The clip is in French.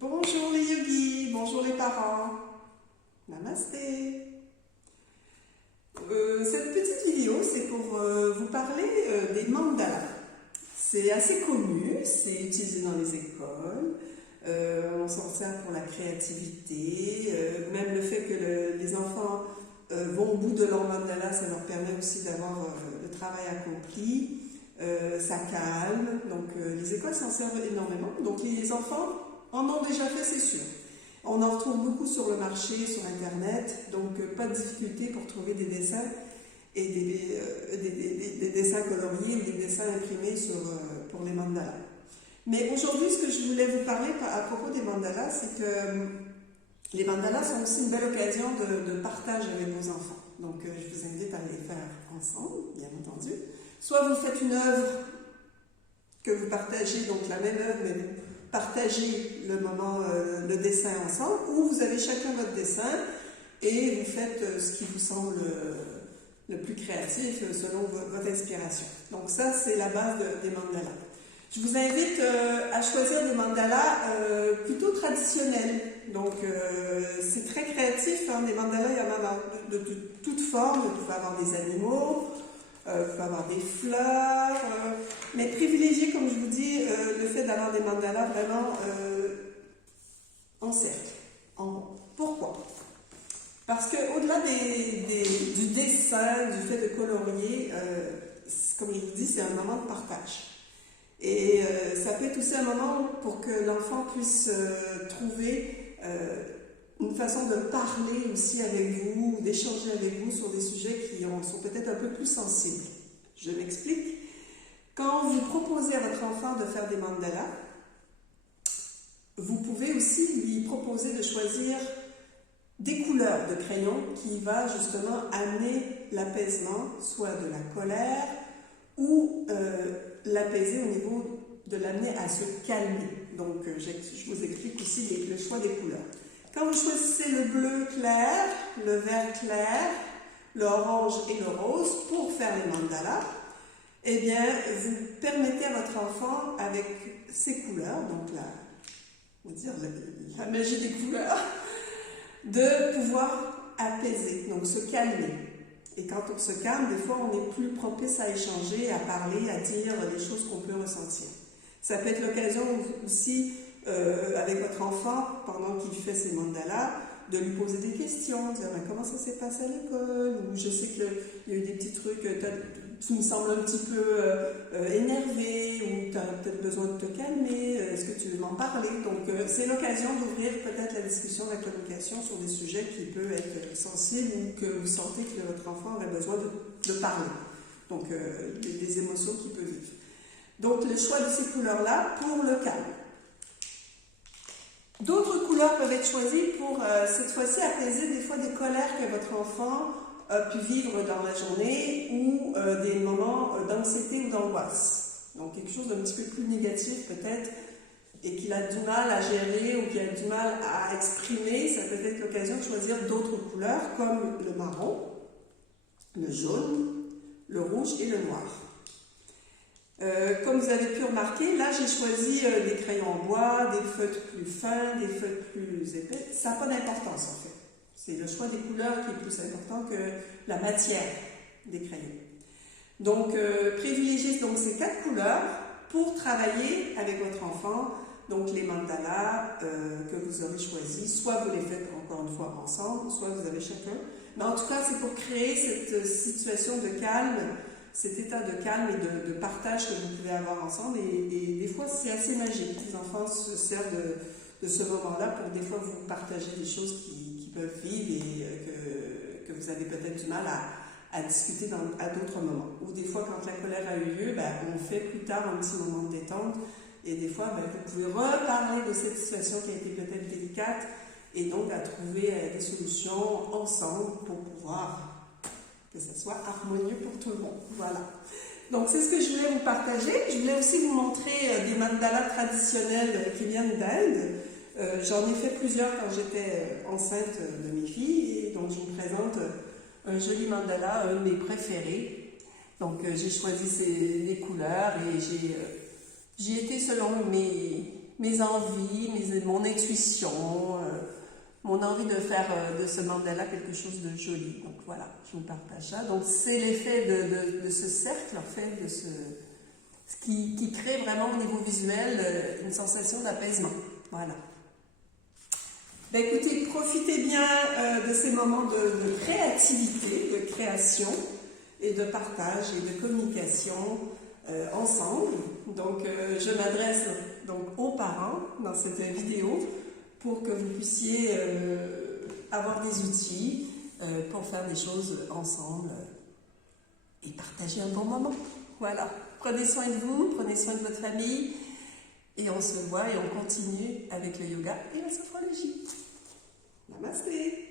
Bonjour les yogis, bonjour les parents, namasté. Cette petite vidéo, c'est pour vous parler des mandalas. C'est assez connu, c'est utilisé dans les écoles, on s'en sert pour la créativité, même le fait que les enfants vont au bout de leur mandala, ça leur permet aussi d'avoir le travail accompli, ça calme, donc les écoles s'en servent énormément, donc les enfants en ont déjà fait, c'est sûr. On en retrouve beaucoup sur le marché, sur Internet, donc pas de difficulté pour trouver des dessins et des dessins coloriés, des dessins imprimés pour les mandalas. Mais aujourd'hui, ce que je voulais vous parler à propos des mandalas, c'est que les mandalas sont aussi une belle occasion de partage avec vos enfants. Donc je vous invite à les faire ensemble, bien entendu. Soit vous faites une œuvre que vous partagez, donc la même œuvre, mais partagez le moment, le dessin ensemble, ou vous avez chacun votre dessin et vous faites ce qui vous semble le plus créatif selon votre inspiration. Donc ça, c'est la base des mandalas. Je vous invite à choisir des mandalas plutôt traditionnels. Donc c'est très créatif, hein, des mandalas, il y en a de toutes formes. Vous pouvez avoir des animaux, vous pouvez avoir des fleurs, mais privilégiez, comme je vous dis, le fait d'avoir des mandalas vraiment en cercle, en rond. Pourquoi? Parce qu'au-delà du dessin, du fait de colorier, comme je vous dis, c'est un moment de partage. Et ça peut être aussi un moment pour que l'enfant puisse trouver une façon de parler aussi avec vous, d'échanger avec vous sur des sujets qui sont peut-être un peu plus sensibles. Je m'explique. Quand vous proposez à votre enfant de faire des mandalas, vous pouvez aussi lui proposer de choisir des couleurs de crayon qui va justement amener l'apaisement, soit de la colère, ou l'apaiser au niveau de l'amener à se calmer. Donc je vous explique aussi le choix des couleurs. Quand vous choisissez le bleu clair, le vert clair, l'orange et le rose pour faire les mandalas, eh bien, vous permettez à votre enfant, avec ces couleurs, donc la magie des couleurs, de pouvoir apaiser, donc se calmer. Et quand on se calme, des fois, on est plus propice à échanger, à parler, à dire les choses qu'on peut ressentir. Ça peut être l'occasion aussi, avec votre enfant, pendant qu'il fait ses mandalas, de lui poser des questions, dire comment ça s'est passé à l'école, ou je sais qu'il y a eu des petits trucs, tu me sembles un petit peu énervé, ou tu as peut-être besoin de te calmer, est-ce que tu veux m'en parler? Donc c'est l'occasion d'ouvrir peut-être la discussion, la communication sur des sujets qui peuvent être sensibles ou que vous sentez que votre enfant aurait besoin de parler. Donc des émotions qu'il peut vivre. Donc le choix de ces couleurs-là pour le calme. D'autres couleurs peuvent être choisies pour, cette fois-ci, apaiser des fois des colères que votre enfant a pu vivre dans la journée ou des moments d'anxiété ou d'angoisse. Donc quelque chose d'un petit peu plus négatif peut-être et qu'il a du mal à gérer ou qu'il a du mal à exprimer, ça peut être l'occasion de choisir d'autres couleurs comme le marron, le jaune, le rouge et le noir. Comme vous avez pu remarquer, là j'ai choisi des crayons en bois, des feutres plus fins, des feutres plus épais. Ça n'a pas d'importance en fait. C'est le choix des couleurs qui est plus important que la matière des crayons. Donc privilégiez donc ces 4 couleurs pour travailler avec votre enfant. Donc les mandalas que vous aurez choisis, soit vous les faites encore une fois ensemble, soit vous avez chacun. Mais en tout cas, c'est pour créer cette situation de calme, cet état de calme et de partage que vous pouvez avoir ensemble. Et des fois, c'est assez magique. Les enfants se servent de ce moment-là pour des fois vous partager des choses qu'ils peuvent vivre et que vous avez peut-être du mal à discuter à d'autres moments. Ou des fois, quand la colère a eu lieu, on fait plus tard un petit moment de détente. Et des fois, vous pouvez reparler de cette situation qui a été peut-être délicate et donc à trouver des solutions ensemble pour pouvoir que ça soit harmonieux pour tout le monde. Voilà. Donc, c'est ce que je voulais vous partager. Je voulais aussi vous montrer des mandalas traditionnels qui viennent d'Inde. J'en ai fait plusieurs quand j'étais enceinte de mes filles. Et donc, je vous présente un joli mandala, un de mes préférés. Donc, j'ai choisi les couleurs et j'ai été selon mes envies, mon intuition, mon envie de faire de ce mandala quelque chose de joli. Donc voilà, je vous partage ça. Donc c'est l'effet de ce cercle, en fait, de ce qui crée vraiment au niveau visuel une sensation d'apaisement. Voilà. Ben écoutez, profitez bien de ces moments de créativité, de création et de partage et de communication ensemble. Donc je m'adresse donc aux parents dans cette vidéo pour que vous puissiez avoir des outils pour faire des choses ensemble et partager un bon moment. Voilà. Prenez soin de vous, prenez soin de votre famille et on se voit et on continue avec le yoga et la sophrologie. Namasté.